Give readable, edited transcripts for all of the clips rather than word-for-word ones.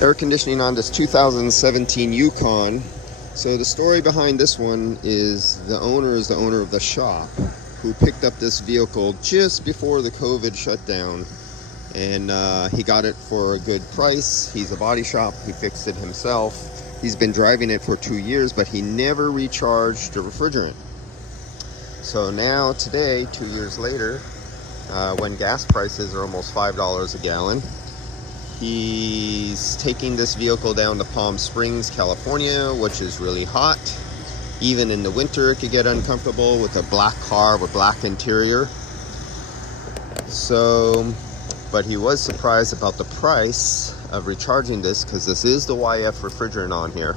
Air conditioning on this 2017 Yukon. So the story behind this one is the owner of the shop who picked up this vehicle just before the COVID shutdown, and he got it for a good price. He's a body shop, he fixed it himself. He's been driving it for 2 years, but he never recharged the refrigerant. So now today, 2 years later, when gas prices are almost $5 a gallon, he's taking this vehicle down to Palm Springs, California, which is really hot. Even in the winter, it could get uncomfortable with a black car with black interior. So, but he was surprised about the price of recharging this, because this is the YF refrigerant on here.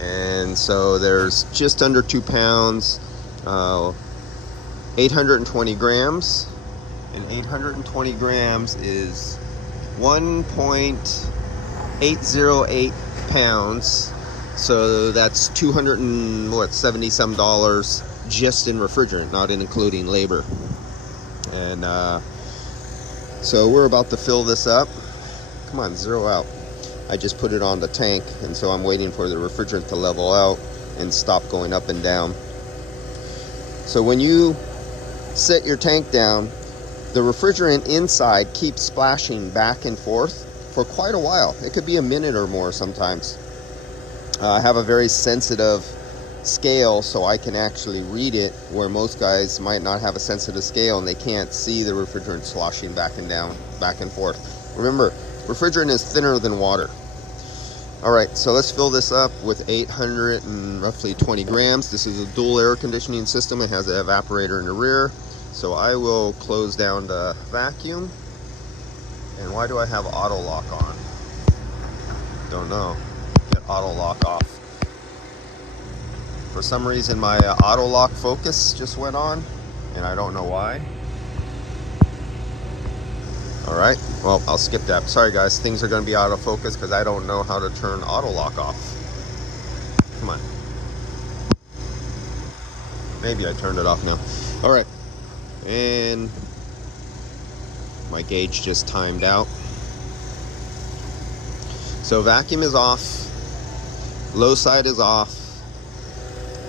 And so there's just under 2 pounds, 820 grams. And 820 grams is 1.808 pounds. So that's $270 some just in refrigerant, not including labor. And so we're about to fill this up. Come on, zero out. I just put it on the tank, and so I'm waiting for the refrigerant to level out and stop going up and down. So when you set your tank down, the refrigerant inside keeps splashing back and forth for quite a while. It could be a minute or more sometimes. I have a very sensitive scale, so I can actually read it, where most guys might not have a sensitive scale and they can't see the refrigerant sloshing back and down, back and forth. Remember, refrigerant is thinner than water. All right, so let's fill this up with 820 grams. This is a dual air conditioning system. It has an evaporator in the rear. So I will close down the vacuum. And why do I have auto lock on? Don't know. Get auto lock off. For some reason my auto lock focus just went on, and I don't know why. Alright, well, I'll skip that. Sorry guys, things are going to be out of focus because I don't know how to turn auto lock off. Come on. Maybe I turned it off now. Alright. And my gauge just timed out. So vacuum is off, low side is off.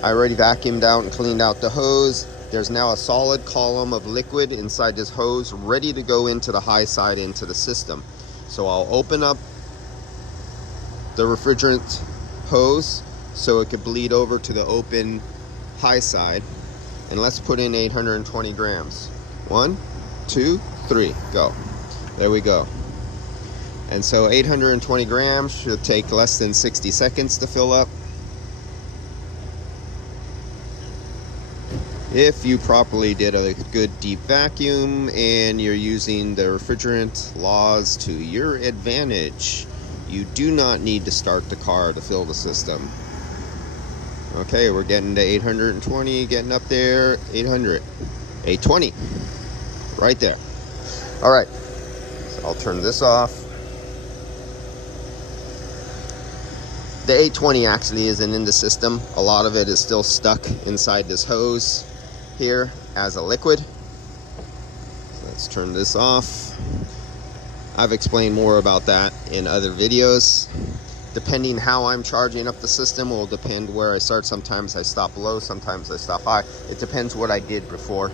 I already vacuumed out and cleaned out the hose. There's now a solid column of liquid inside this hose ready to go into the high side into the system. So I'll open up the refrigerant hose so it could bleed over to the open high side. And let's put in 820 grams. 1, 2, 3, go. There we go. And so 820 grams should take less than 60 seconds to fill up. If you properly did a good deep vacuum and you're using the refrigerant laws to your advantage, you do not need to start the car to fill the system. Okay, we're getting to 820, getting up there, 800, 820, right there. All right, so I'll turn this off. The 820 actually isn't in the system. A lot of it is still stuck inside this hose here as a liquid. So let's turn this off. I've explained more about that in other videos. Depending how I'm charging up the system will depend where I start. Sometimes I stop low, sometimes I stop high. It depends what I did before.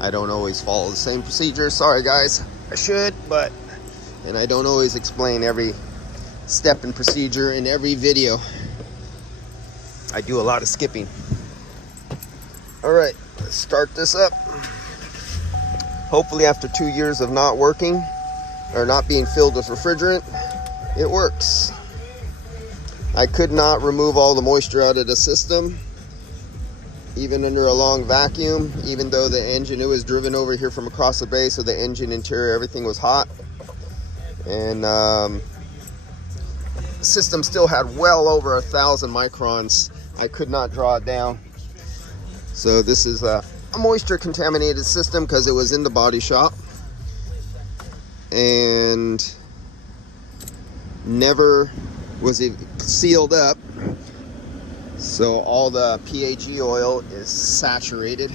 I don't always follow the same procedure. Sorry guys, I should, but, and I don't always explain every step and procedure in every video. I do a lot of skipping. All right, let's start this up. Hopefully after 2 years of not working or not being filled with refrigerant, it works. I could not remove all the moisture out of the system, even under a long vacuum, even though the engine, it was driven over here from across the bay, so the engine interior, everything was hot. And the system still had well over 1,000 microns. I could not draw it down. So this is a moisture contaminated system because it was in the body shop and never was it sealed up, so all the PAG oil is saturated.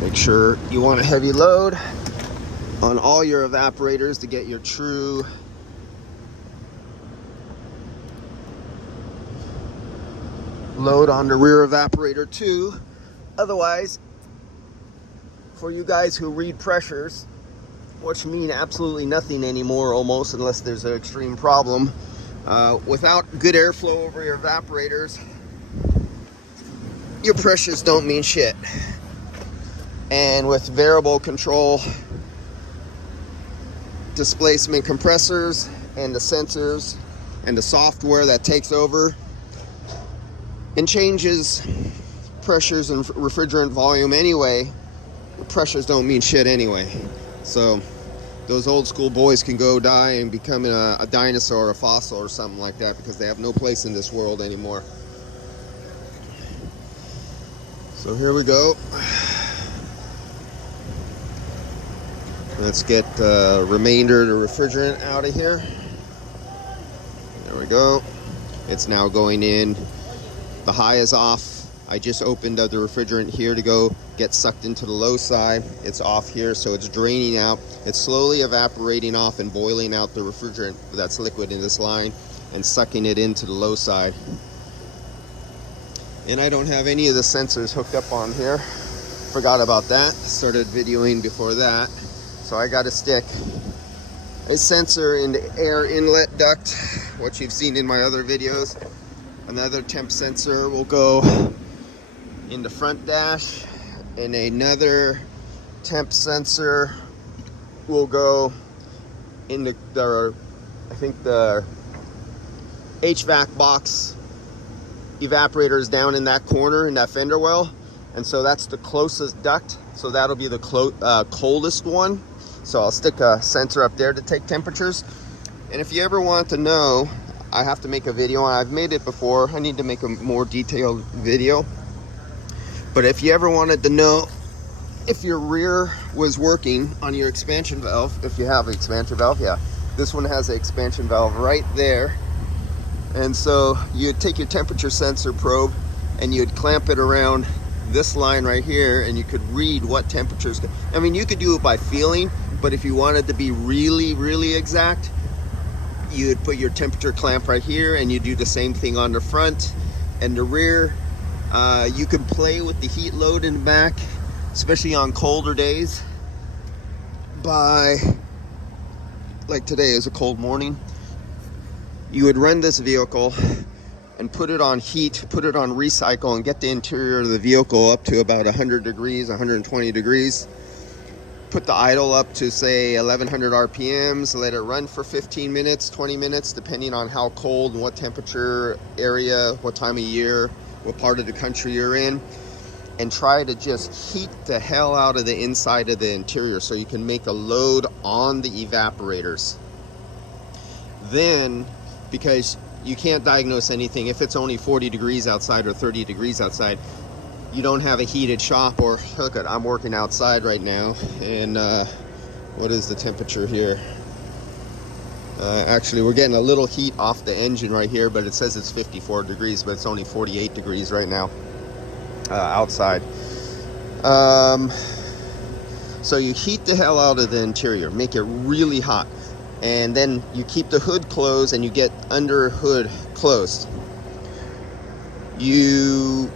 Make sure you want a heavy load on all your evaporators to get your true load on the rear evaporator too. Otherwise, for you guys who read pressures, which mean absolutely nothing anymore almost, unless there's an extreme problem, without good airflow over your evaporators, your pressures don't mean shit. And with variable control displacement compressors and the sensors and the software that takes over and changes pressures and refrigerant volume anyway, pressures don't mean shit anyway. So those old school boys can go die and become a dinosaur or a fossil or something like that, because they have no place in this world anymore. So here we go. Let's get the remainder of the refrigerant out of here. There we go. It's now going in. The high is off. I just opened the refrigerant here to go get sucked into the low side. It's off here, so it's draining out. It's slowly evaporating off and boiling out the refrigerant that's liquid in this line and sucking it into the low side. And I don't have any of the sensors hooked up on here. Forgot about that. Started videoing before that. So I got to stick a sensor in the air inlet duct, what you've seen in my other videos. Another temp sensor will go in the front dash, and another temp sensor will go in the I think the HVAC box evaporator is down in that corner in that fender well, and so that's the closest duct, so that'll be the coldest one. So I'll stick a sensor up there to take temperatures. And if you ever want to know, I have to make a video. I've made it before. I need to make a more detailed video. But if you ever wanted to know if your rear was working on your expansion valve, if you have an expansion valve, yeah, this one has an expansion valve right there. And so you'd take your temperature sensor probe and you'd clamp it around this line right here, and you could read what temperatures. I mean, you could do it by feeling, but if you wanted to be really, really exact, you'd put your temperature clamp right here, and you do the same thing on the front and the rear. You could play with the heat load in the back, especially on colder days, by, like today is a cold morning, you would run this vehicle and put it on heat, put it on recycle, and get the interior of the vehicle up to about 100 degrees, 120 degrees. Put the idle up to say 1100 RPMs, let it run for 15 minutes, 20 minutes, depending on how cold and what temperature area, what time of year, what part of the country you're in, and try to just heat the hell out of the inside of the interior so you can make a load on the evaporators. Then, because you can't diagnose anything if it's only 40 degrees outside or 30 degrees outside, you don't have a heated shop. Or look at, I'm working outside right now, and what is the temperature here? Actually, we're getting a little heat off the engine right here, but it says it's 54 degrees, but it's only 48 degrees right now outside. So you heat the hell out of the interior, make it really hot, and then you keep the hood closed and you get under hood closed. You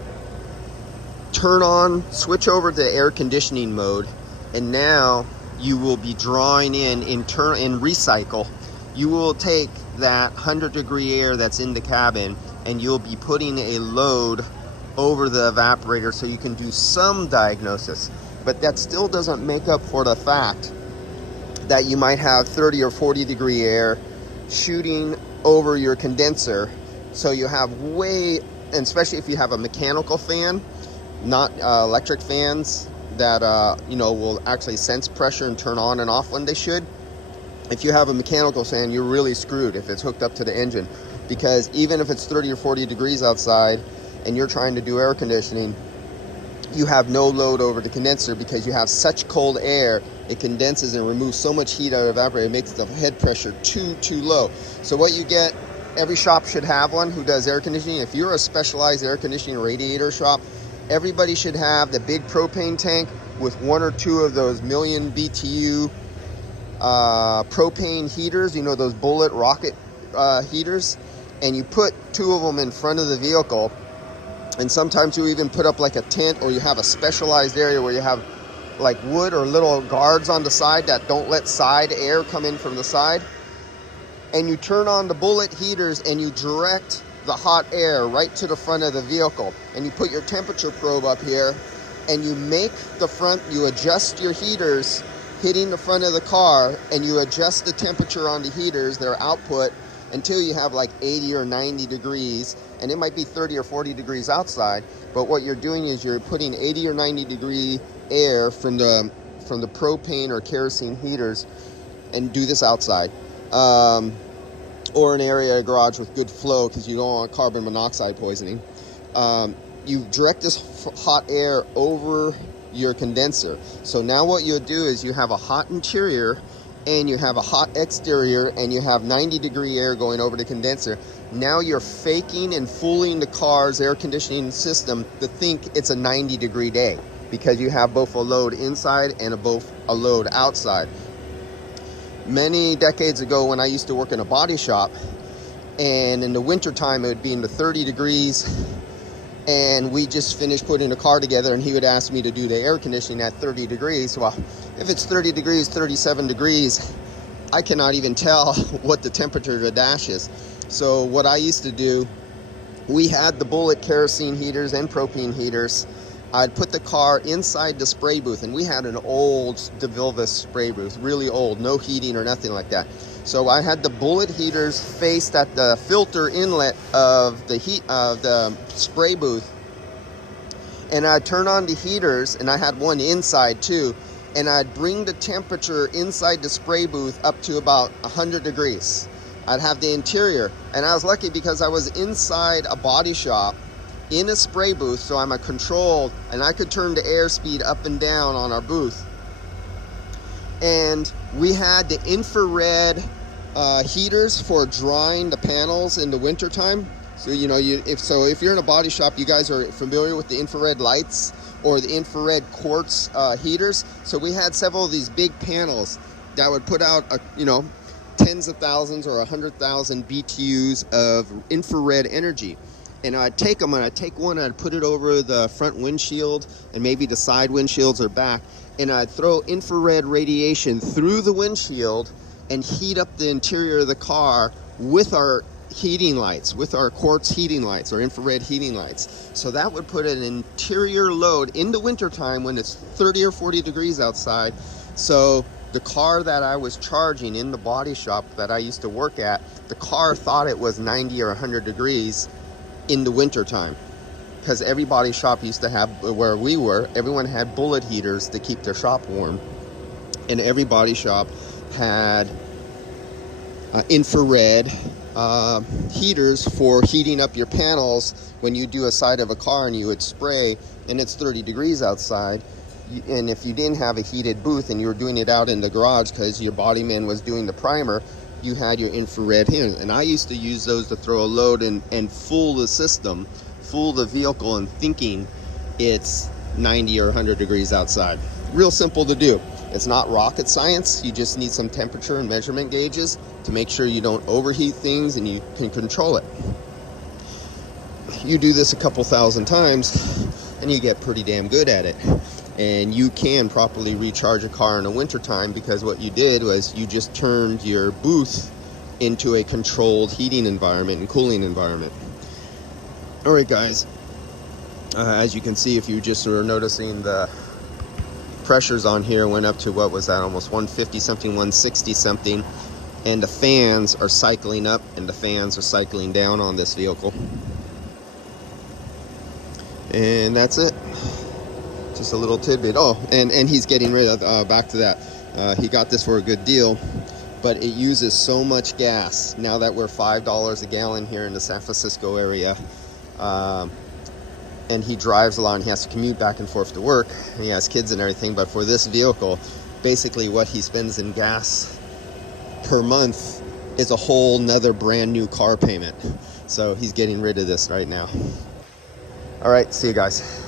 turn on, switch over to air conditioning mode, and now you will be drawing in recycle. You will take that 100-degree air that's in the cabin, and you'll be putting a load over the evaporator so you can do some diagnosis. But that still doesn't make up for the fact that you might have 30 or 40 degree air shooting over your condenser. So you have and especially if you have a mechanical fan, not electric fans that will actually sense pressure and turn on and off when they should. If you have a mechanical fan, you're really screwed if it's hooked up to the engine, because even if it's 30 or 40 degrees outside and you're trying to do air conditioning, you have no load over the condenser because you have such cold air. It condenses and removes so much heat out of the evaporator, it makes the head pressure too low. So what you get, every shop should have one who does air conditioning. If you're a specialized air conditioning radiator shop, Everybody should have the big propane tank with 1 or 2 of those million BTU propane heaters, you know, those bullet rocket heaters, and you put 2 of them in front of the vehicle. And sometimes you even put up like a tent, or you have a specialized area where you have like wood or little guards on the side that don't let side air come in from the side. And you turn on the bullet heaters and you direct the hot air right to the front of the vehicle. And you put your temperature probe up here, and you make the front, you adjust your heaters hitting the front of the car, and you adjust the temperature on the heaters, their output, until you have like 80 or 90 degrees. And it might be 30 or 40 degrees outside, but what you're doing is you're putting 80 or 90 degree air from the propane or kerosene heaters, and do this outside. Or an area, a garage with good flow, because you don't want carbon monoxide poisoning. You direct this hot air over your condenser. So now what you'll do is you have a hot interior and you have a hot exterior, and you have 90 degree air going over the condenser. Now you're faking and fooling the car's air conditioning system to think it's a 90 degree day, because you have both a load inside and both a load outside. Many decades ago, when I used to work in a body shop, and in the winter time it would be in the 30 degrees, and we just finished putting a car together, and he would ask me to do the air conditioning at 30 degrees. Well, if it's 30 degrees, 37 degrees, I cannot even tell what the temperature of the dash is. So what I used to do, we had the bullet kerosene heaters and propane heaters. I'd put the car inside the spray booth, and we had an old DeVilvis spray booth, really old, no heating or nothing like that. So I had the bullet heaters faced at the filter inlet of the spray booth, and I'd turn on the heaters, and I had one inside too, and I'd bring the temperature inside the spray booth up to about 100 degrees. I'd have the interior, and I was lucky because I was inside a body shop in a spray booth, so I'm a controlled, and I could turn the airspeed up and down on our booth. And we had the infrared heaters for drying the panels in the wintertime. So you know, if you're in a body shop, you guys are familiar with the infrared lights or the infrared quartz heaters. So we had several of these big panels that would put out tens of thousands or 100,000 BTUs of infrared energy. And I'd take them, and I'd take one, and I'd put it over the front windshield and maybe the side windshields or back, and I'd throw infrared radiation through the windshield and heat up the interior of the car with our heating lights, with our quartz heating lights or infrared heating lights. So that would put an interior load in the wintertime when it's 30 or 40 degrees outside. So the car that I was charging in the body shop that I used to work at, the car thought it was 90 or 100 degrees in the winter time, because every body shop used to have, where we were, everyone had bullet heaters to keep their shop warm, and every body shop had infrared heaters for heating up your panels when you do a side of a car and you would spray and it's 30 degrees outside. And if you didn't have a heated booth and you were doing it out in the garage because your body man was doing the primer, you had your infrared here. And I used to use those to throw a load and fool the system, fool the vehicle, and thinking it's 90 or 100 degrees outside. Real simple to do. It's not rocket science. You just need some temperature and measurement gauges to make sure you don't overheat things and you can control it. You do this a couple thousand times and you get pretty damn good at it. And you can properly recharge a car in the wintertime, because what you did was you just turned your booth into a controlled heating environment and cooling environment. Alright guys, as you can see, if you just were noticing, the pressures on here went up to, what was that, almost 150 something, 160 something, and the fans are cycling up and the fans are cycling down on this vehicle. And that's it. Just a little tidbit. Oh, and he's getting rid of, back to that, he got this for a good deal, but it uses so much gas now that we're $5 a gallon here in the San Francisco area, and he drives a lot and he has to commute back and forth to work, and he has kids and everything. But for this vehicle, basically what he spends in gas per month is a whole nother brand new car payment. So he's getting rid of this right now. All right, see you guys.